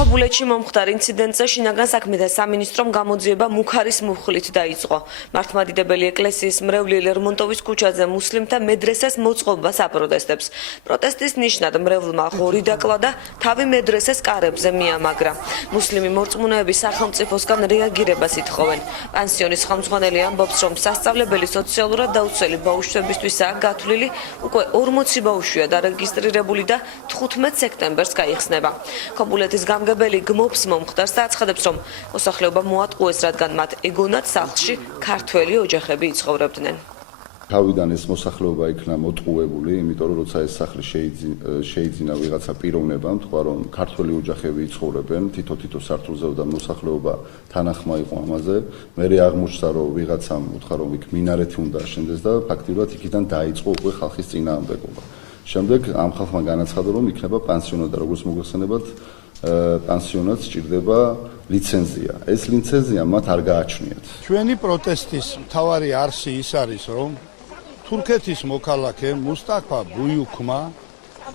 ქობულეთში მომხდარ ინციდენტზე შინაგან საქმეთა სამინისტრომ გამოძიება მუქარის მუხლით დაიწყო. მართლმადიდებელი ეკლესიის მრევლი ლერმონტოვის ქუჩაზე მუსლიმთა მედრესეს მოწყობას აპროტესტებს. პროტესტის ნიშნად მრევლმა ღორი დაკლა და თავი მედრესეს კარებზე მიამაგრა. მუსლიმი მორწმუნეები სახელმწიფოსგან რეაგირებას ითხოვენ. პანსიონის ხელმძღვანელი ამბობს, რომ სასწავლებელი სოციალურად დაუცველი ბავშვებისთვისაა გათვლილი, უკვე 40 ბავშვია დარეგისტრირებული და 15 სექტემბერს გაიხსნება. ქობულეთის გამგებელი გმობს მომხდარს და აცხადებს, რომ მოსახლეობა მოატყუეს, რადგან მათ ეგონათ სახლში ქართველი ოჯახები იცხოვრებდნენ. თავიდან ეს მოსახლეობა იქნა მოტყუებული, იმიტომ რომ როცა ეს სახლი შეიძინა ვიღაცა პიროვნებამ, თქვა რომ ქართველი ოჯახები იცხოვრებენ, თითო სართულზე და მოსახლეობა თანახმა იყო ამაზე. მერე აღმოჩნდა, რომ ვიღაცამ უთხრა რომ იქ მინარეთი უნდა აშენდეს და ფაქტიურად იქიდან დაიწყო უკვე ხალხის წინააღმდეგობა. შემდეგ ამ ხალხმა განაცხადა, რომ იქნება პანსიონატი და როგორც მოგეხსენებათ, პანსიონატს სჭირდება ლიცენზია. ეს ლიცენზია მათ არ გააჩნიათ. ჩვენი პროტესტის მთავარი არსი ის არის, რომ თურქეთის მოქალაქე მუსტაფა ბუიუქმა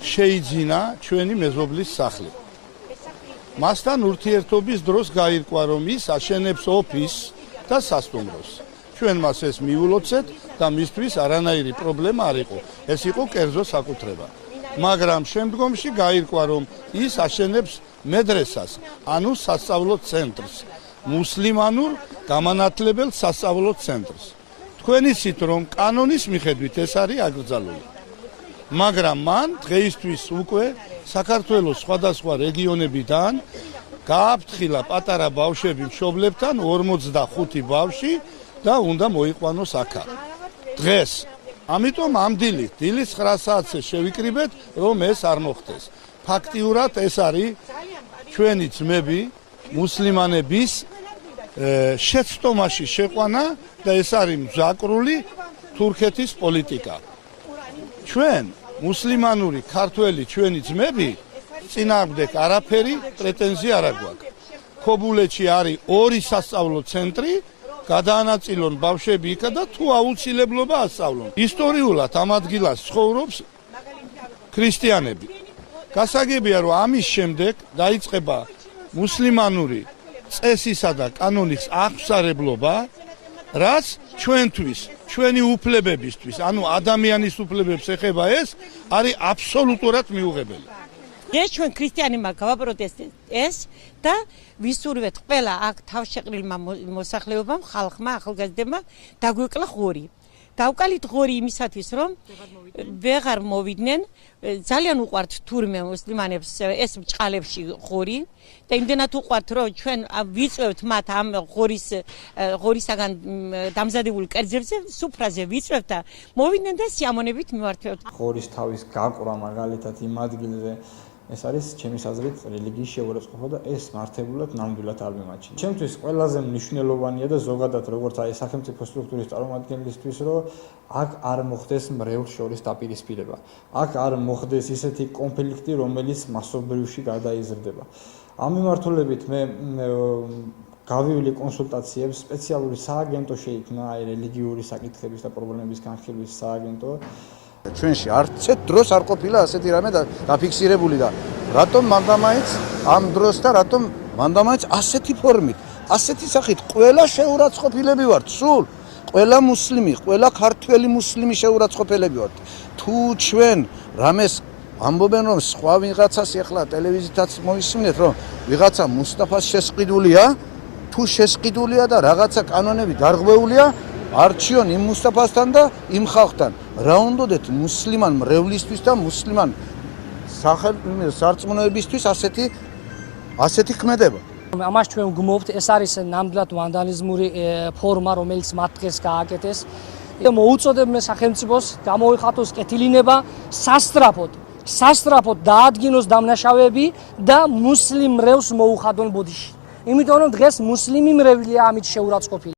შეიძინა ჩვენი მეზობლის სახლი. მასთან ურთიერთობის დროს გაირკვა, რომ ის აშენებს ოფისს და სასტუმროს. ჩვენ მას ეს მიულოცეთ და მისთვის არანაირი პრობლემა არ იყო. ეს იყო კერძო საკუთრება. მაგრამ შემდგომში გაირკვა, რომ ის აშენებს მედრესას, ანუ სასწავლო ცენტრს, მუსლიმანურ გამანათლებელ სასწავლო ცენტრს. თქვენ იცით, რომ კანონის მიხედვით ეს არის აკრძალული. მაგრამ მან დღეისთვის უკვე საქართველოს სხვადასხვა რეგიონებიდან გააფრთხილა პატარა ბავშვები მშობლებთან 45 ბავშვი და უნდა მოიყვანოს აქა. დღეს ამიტომ ამ დილით 9 საათზე შევიკრიბეთ, რომ ეს არ მოხდეს. ფაქტიურად ეს არის ჩვენი ძმები, მუსლიმანების შეცდომაში შეყვანა და ეს არის მზაკრული თურქეთის პოლიტიკა. ჩვენ მუსლიმანური ქართველი ჩვენი ძმები წინააღმდეგ არაფერი პრეტენზია არ აქვს. ქობულეთში არის 2 სასწავლო ცენტრი, გადაანაწილონ ბავშვები იქა და თუ აუცილებლობა ასწავლონ. ისტორიულად ამ ადგილას ცხოვრობს ქრისტიანები. გასაგებია, რომ ამის შემდეგ დაიწყება მუსლიმანური წესისა და კანონის აღსარებლობა, რაც ჩვენთვის, ჩვენი უფლებებისთვის, ანუ ადამიანის უფლებებს ეხება ეს, არის აბსოლუტურად მიუღებელი. ეს ჩვენ ქრისტიანებმა გავაპროტესტეთ ეს და ვისურვეთ ყველა აქ თავშეყრილმა მოსახლეობამ, ხალხმა, ახალგაზრდებმა დაგვეკლა ღორი. დავკალით ღორი იმისათვის, რომ ვეღარ მოვიდნენ, ძალიან უყვართ თურმე მუსლიმანებს ეს ბჭყალებში ღორი და იმდენად უყვართ, რომ ჩვენ ვიწევთ მათ ამ ღორისაგან დამზადებული კერძებზე, სუფრაზე ვიწევთ და მოვიდნენ და სიამონებით მივართვევთ. ღორის თავის გაყრა მაგალითად იმ ადგილზე ეს არის ჩემი აზრით რელიგიის შეურაცხყოფა და ეს მართებულად ნამდვილად არ მიმაჩნია. ჩემთვის ყველაზე მნიშვნელოვანია და ზოგადად როგორც აი სახელმწიფო სტრუქტურის წარმომადგენლისთვის, რომ აქ არ მოხდეს მრევლს შორის დაპირისპირება. აქ არ მოხდეს ისეთი კონფლიქტი, რომელიც მასობრივში გადაიზრდება. ამ მიმართულებით მე გავივლი კონსულტაციებს, სპეციალური სააგენტო შეიქმნა აი რელიგიური საკითხების და პრობლემების განხილვის სააგენტო. ჩვენში არცეთ დროს არ ყოფილა ასეთი რამე დაფიქსირებული და რატომ მანდამაინც ამ დროს და რატომ მანდამაინც ასეთი ფორმით, ასეთი სახით ყველა შეურაცხყოფილები ვართ, სულ ყველა მუსლიმი, ყველა ქართველი მუსლიმი შეურაცხყოფილები ვართ. თუ ჩვენ რამეს ამბობენ, რომ სხვა ვიღაცას ეხლა ტელევიზიითაც მოისმინეთ, რომ ვიღაცა მუსტაფას შესყიდულია, თუ შესყიდულია და რაღაცა კანონები გარღვეულია, არჩიონ იმ მუსტაფასთან და იმ ხალხთან. რა უნდათ მუსლიმან მრევლისთვის და მუსლიმან სარწმუნოებისთვის ასეთი ქმედება. ამას ჩვენ გმობთ, ეს არის ნამდვილად ვანდალიზმური ფორმა, რომელიც მათ დღეს გააკეთეს. მოუწოდებენ სახელმწიფოს გამოიხატოს კეთილინება, სასტრაფოდ დაადგინოს დამნაშავეები და მუსლიმ მრევლს მოუხადონ ბოდიში. იმიტომ რომ დღეს მუსლიმი მრევლია ამით შეურაცხყოფილი.